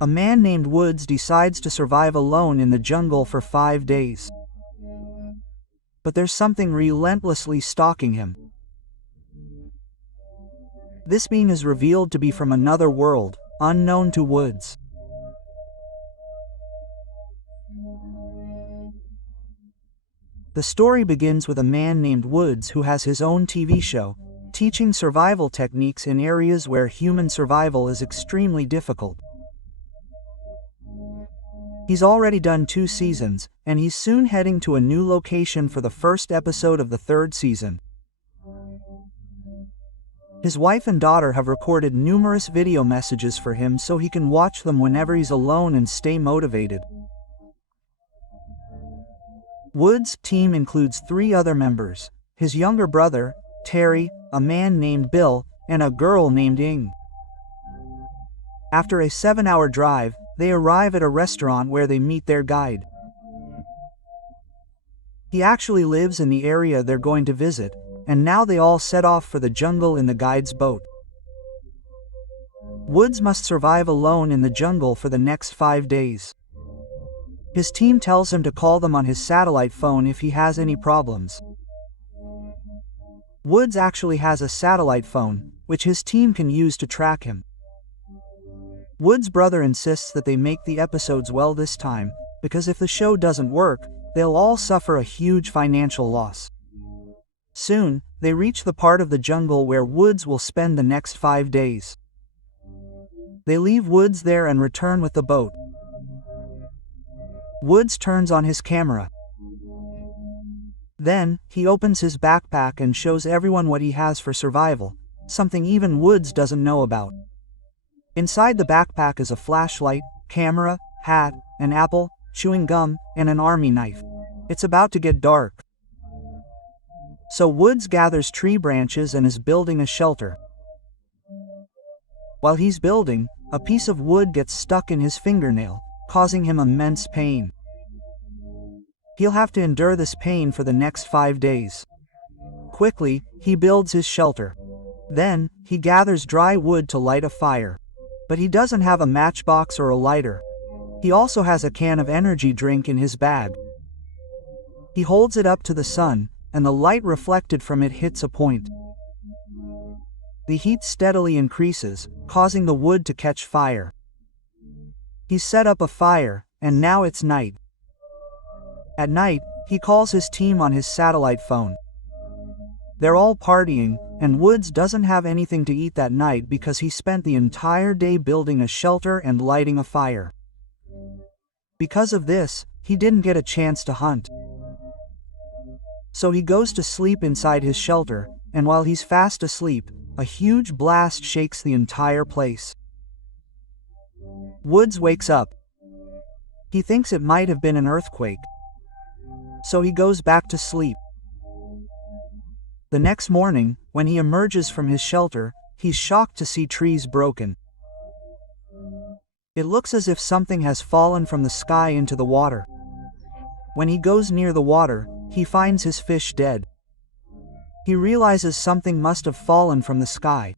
A man named Woods decides to survive alone in the jungle for 5 days. But there's something relentlessly stalking him. This being is revealed to be from another world, unknown to Woods. The story begins with a man named Woods who has his own TV show, teaching survival techniques in areas where human survival is extremely difficult. He's already done 2 seasons, and he's soon heading to a new location for the first episode of the 3rd season. His wife and daughter have recorded numerous video messages for him so he can watch them whenever he's alone and stay motivated. Woods' team includes 3 other members: his younger brother, Terry, a man named Bill, and a girl named Ing. After a 7-hour drive, they arrive at a restaurant where they meet their guide. He actually lives in the area they're going to visit, and now they all set off for the jungle in the guide's boat. Woods must survive alone in the jungle for the next 5 days. His team tells him to call them on his satellite phone if he has any problems. Woods actually has a satellite phone, which his team can use to track him. Woods' brother insists that they make the episodes well this time, because if the show doesn't work, they'll all suffer a huge financial loss. Soon, they reach the part of the jungle where Woods will spend the next 5 days. They leave Woods there and return with the boat. Woods turns on his camera. Then, he opens his backpack and shows everyone what he has for survival, something even Woods doesn't know about. Inside the backpack is a flashlight, camera, hat, an apple, chewing gum, and an army knife. It's about to get dark. So Woods gathers tree branches and is building a shelter. While he's building, a piece of wood gets stuck in his fingernail, causing him immense pain. He'll have to endure this pain for the next 5 days. Quickly, he builds his shelter. Then, he gathers dry wood to light a fire. But he doesn't have a matchbox or a lighter. He also has a can of energy drink in his bag. He holds it up to the sun, and the light reflected from it hits a point. The heat steadily increases, causing the wood to catch fire. He's set up a fire, and now it's night. At night, he calls his team on his satellite phone. They're all partying, and Woods doesn't have anything to eat that night because he spent the entire day building a shelter and lighting a fire. Because of this, he didn't get a chance to hunt. So he goes to sleep inside his shelter, and while he's fast asleep, a huge blast shakes the entire place. Woods wakes up. He thinks it might have been an earthquake. So he goes back to sleep. The next morning, when he emerges from his shelter, he's shocked to see trees broken. It looks as if something has fallen from the sky into the water. When he goes near the water, he finds his fish dead. He realizes something must have fallen from the sky.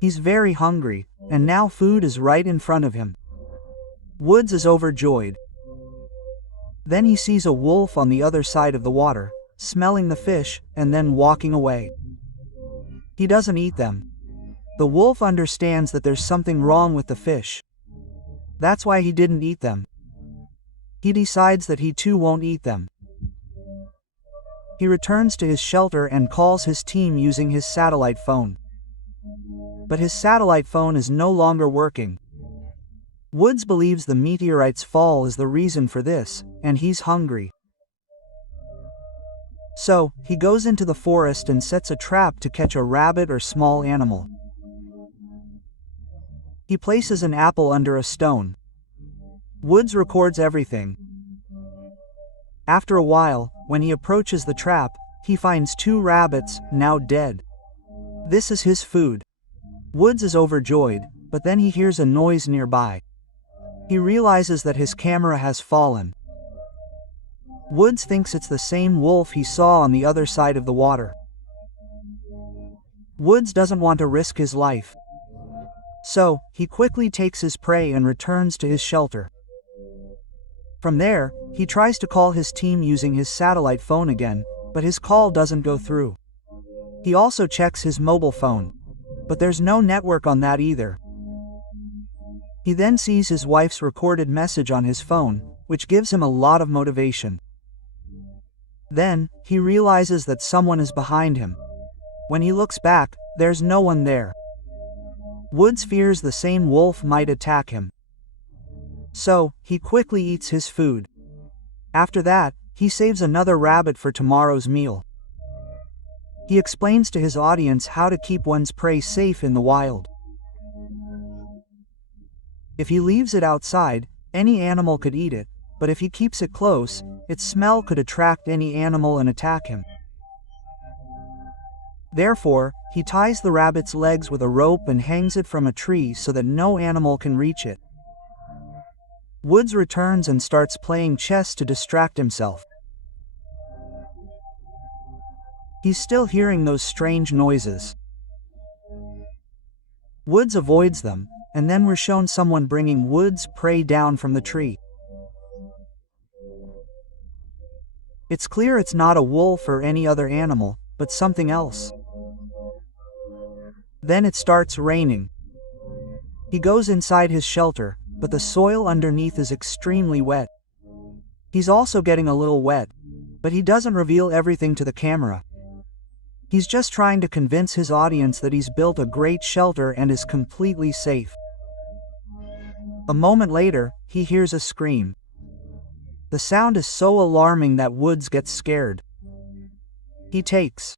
He's very hungry, and now food is right in front of him. Woods is overjoyed. Then he sees a wolf on the other side of the water, smelling the fish, and then walking away. He doesn't eat them. The wolf understands that there's something wrong with the fish. That's why he didn't eat them. He decides that he too won't eat them. He returns to his shelter and calls his team using his satellite phone. But his satellite phone is no longer working. Woods believes the meteorite's fall is the reason for this, and he's hungry. So, he goes into the forest and sets a trap to catch a rabbit or small animal. He places an apple under a stone. Woods records everything. After a while, when he approaches the trap, he finds 2 rabbits, now dead. This is his food. Woods is overjoyed, but then he hears a noise nearby. He realizes that his camera has fallen. Woods thinks it's the same wolf he saw on the other side of the water. Woods doesn't want to risk his life. So, he quickly takes his prey and returns to his shelter. From there, he tries to call his team using his satellite phone again, but his call doesn't go through. He also checks his mobile phone, but there's no network on that either. He then sees his wife's recorded message on his phone, which gives him a lot of motivation. Then, he realizes that someone is behind him. When he looks back, there's no one there. Woods fears the same wolf might attack him. So, he quickly eats his food. After that, he saves another rabbit for tomorrow's meal. He explains to his audience how to keep one's prey safe in the wild. If he leaves it outside, any animal could eat it, but if he keeps it close, its smell could attract any animal and attack him. Therefore, he ties the rabbit's legs with a rope and hangs it from a tree so that no animal can reach it. Woods returns and starts playing chess to distract himself. He's still hearing those strange noises. Woods avoids them, and then we're shown someone bringing Woods' prey down from the tree. It's clear it's not a wolf or any other animal, but something else. Then it starts raining. He goes inside his shelter, but the soil underneath is extremely wet. He's also getting a little wet, but he doesn't reveal everything to the camera. He's just trying to convince his audience that he's built a great shelter and is completely safe. A moment later, he hears a scream. The sound is so alarming that Woods gets scared. He takes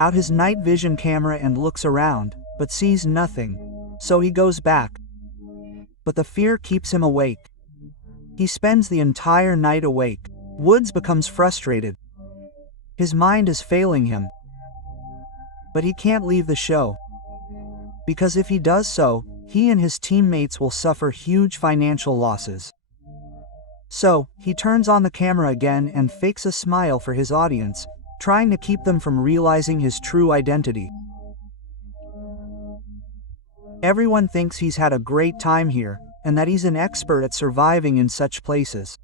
out his night vision camera and looks around, but sees nothing, so he goes back. But the fear keeps him awake. He spends the entire night awake. Woods becomes frustrated. His mind is failing him. But he can't leave the show. Because if he does so, he and his teammates will suffer huge financial losses. So, he turns on the camera again and fakes a smile for his audience, trying to keep them from realizing his true identity. Everyone thinks he's had a great time here, and that he's an expert at surviving in such places.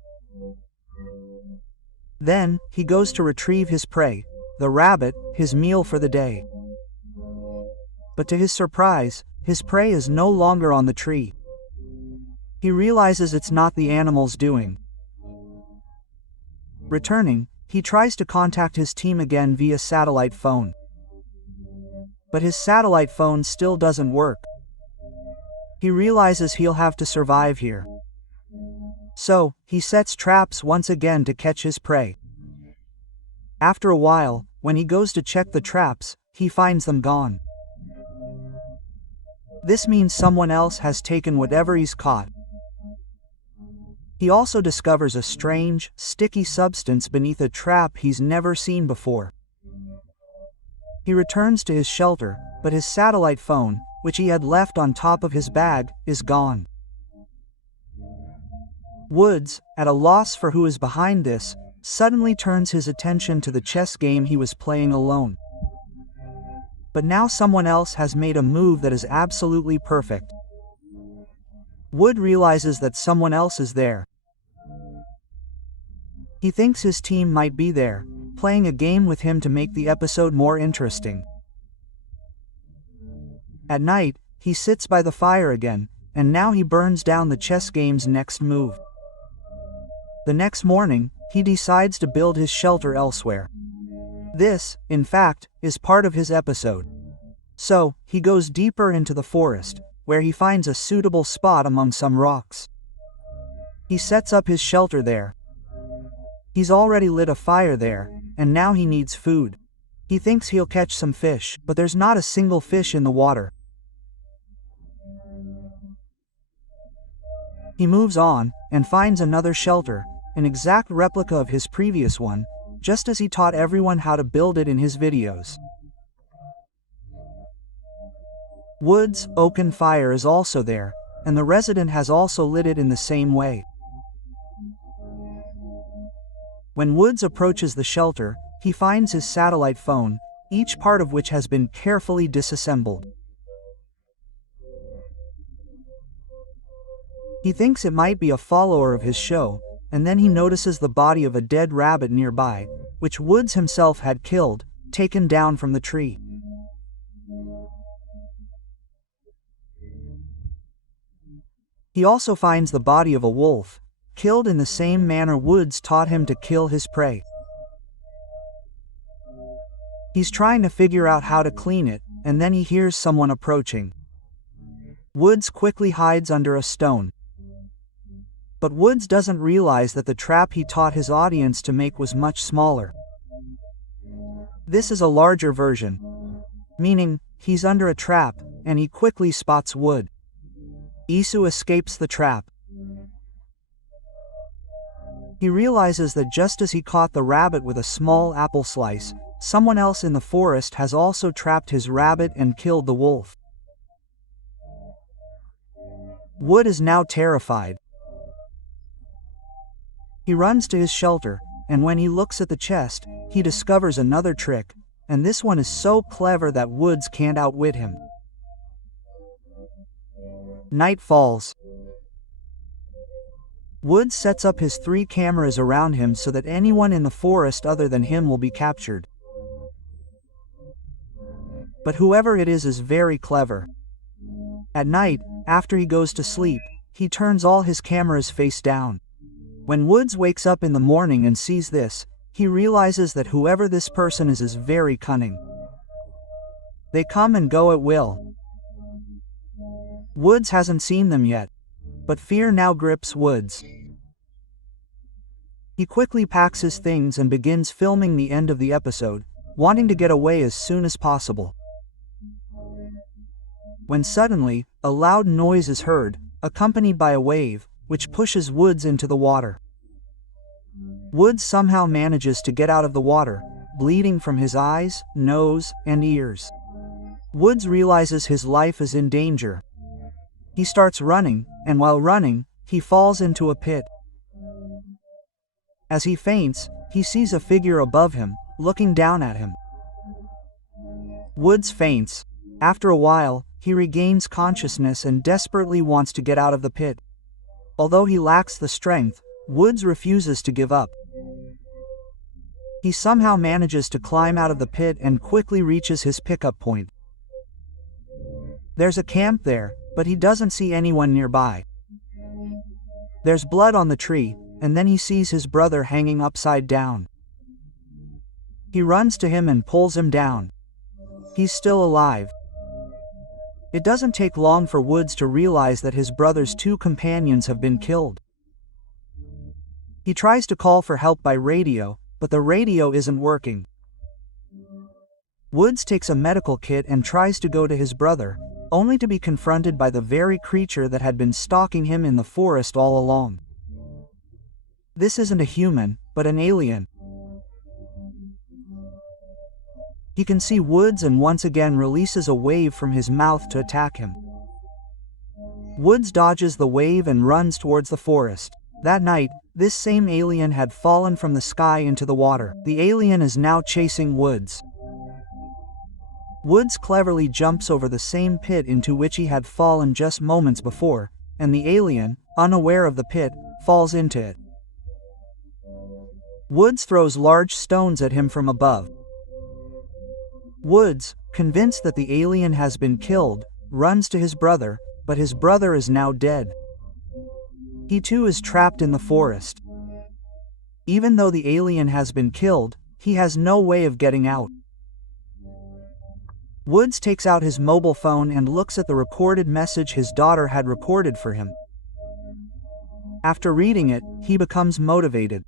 Then, he goes to retrieve his prey, the rabbit, his meal for the day. But to his surprise, his prey is no longer on the tree. He realizes it's not the animal's doing. Returning, he tries to contact his team again via satellite phone. But his satellite phone still doesn't work. He realizes he'll have to survive here. So, he sets traps once again to catch his prey. After a while, when he goes to check the traps, he finds them gone. This means someone else has taken whatever he's caught. He also discovers a strange, sticky substance beneath a trap he's never seen before. He returns to his shelter, but his satellite phone, which he had left on top of his bag, is gone. Woods, at a loss for who is behind this, suddenly turns his attention to the chess game he was playing alone. But now someone else has made a move that is absolutely perfect. Wood realizes that someone else is there. He thinks his team might be there, playing a game with him to make the episode more interesting. At night, he sits by the fire again, and now he burns down the chess game's next move. The next morning, he decides to build his shelter elsewhere. This, in fact, is part of his episode. So, he goes deeper into the forest, where he finds a suitable spot among some rocks. He sets up his shelter there. He's already lit a fire there, and now he needs food. He thinks he'll catch some fish, but there's not a single fish in the water. He moves on, and finds another shelter, an exact replica of his previous one, just as he taught everyone how to build it in his videos. Wood's oaken fire is also there, and the resident has also lit it in the same way. When Woods approaches the shelter, he finds his satellite phone, each part of which has been carefully disassembled. He thinks it might be a follower of his show, and then he notices the body of a dead rabbit nearby, which Woods himself had killed, taken down from the tree. He also finds the body of a wolf, killed in the same manner Woods taught him to kill his prey. He's trying to figure out how to clean it, and then he hears someone approaching. Woods quickly hides under a stone. But Woods doesn't realize that the trap he taught his audience to make was much smaller. This is a larger version, meaning he's under a trap, and he quickly spots Wood. Isu escapes the trap. He realizes that just as he caught the rabbit with a small apple slice, someone else in the forest has also trapped his rabbit and killed the wolf. Wood is now terrified. He runs to his shelter, and when he looks at the chest, he discovers another trick, and this one is so clever that Woods can't outwit him. Night falls. Woods sets up his 3 cameras around him so that anyone in the forest other than him will be captured. But whoever it is very clever. At night, after he goes to sleep, he turns all his cameras face down. When Woods wakes up in the morning and sees this, he realizes that whoever this person is very cunning. They come and go at will. Woods hasn't seen them yet, but fear now grips Woods. He quickly packs his things and begins filming the end of the episode, wanting to get away as soon as possible. When suddenly, a loud noise is heard, accompanied by a wave, which pushes Woods into the water. Woods somehow manages to get out of the water, bleeding from his eyes, nose, and ears. Woods realizes his life is in danger. He starts running, and while running, he falls into a pit. As he faints, he sees a figure above him, looking down at him. Woods faints. After a while, he regains consciousness and desperately wants to get out of the pit. Although he lacks the strength, Woods refuses to give up. He somehow manages to climb out of the pit and quickly reaches his pickup point. There's a camp there, but he doesn't see anyone nearby. There's blood on the tree, and then he sees his brother hanging upside down. He runs to him and pulls him down. He's still alive. It doesn't take long for Woods to realize that his brother's 2 companions have been killed. He tries to call for help by radio, but the radio isn't working. Woods takes a medical kit and tries to go to his brother, only to be confronted by the very creature that had been stalking him in the forest all along. This isn't a human, but an alien. He can see Woods and once again releases a wave from his mouth to attack him. Woods dodges the wave and runs towards the forest. That night, this same alien had fallen from the sky into the water. The alien is now chasing Woods. Woods cleverly jumps over the same pit into which he had fallen just moments before, and the alien, unaware of the pit, falls into it. Woods throws large stones at him from above. Woods, convinced that the alien has been killed, runs to his brother, but his brother is now dead. He too is trapped in the forest. Even though the alien has been killed, he has no way of getting out. Woods takes out his mobile phone and looks at the recorded message his daughter had recorded for him. After reading it, he becomes motivated.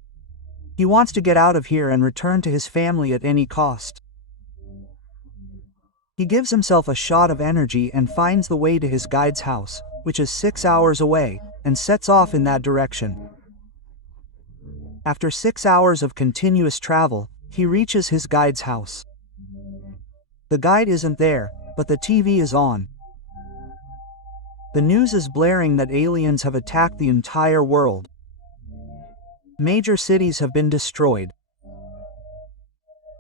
He wants to get out of here and return to his family at any cost. He gives himself a shot of energy and finds the way to his guide's house, which is 6 hours away, and sets off in that direction. After 6 hours of continuous travel, he reaches his guide's house. The guide isn't there, but the TV is on. The news is blaring that aliens have attacked the entire world. Major cities have been destroyed.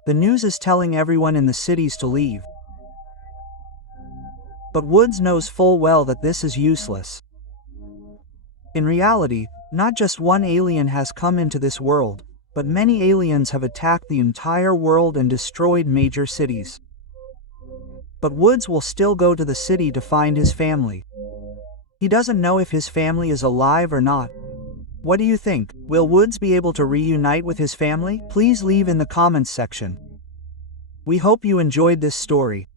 The news is telling everyone in the cities to leave. But Woods knows full well that this is useless. In reality, not just one alien has come into this world, but many aliens have attacked the entire world and destroyed major cities. But Woods will still go to the city to find his family. He doesn't know if his family is alive or not. What do you think? Will Woods be able to reunite with his family? Please leave in the comments section. We hope you enjoyed this story.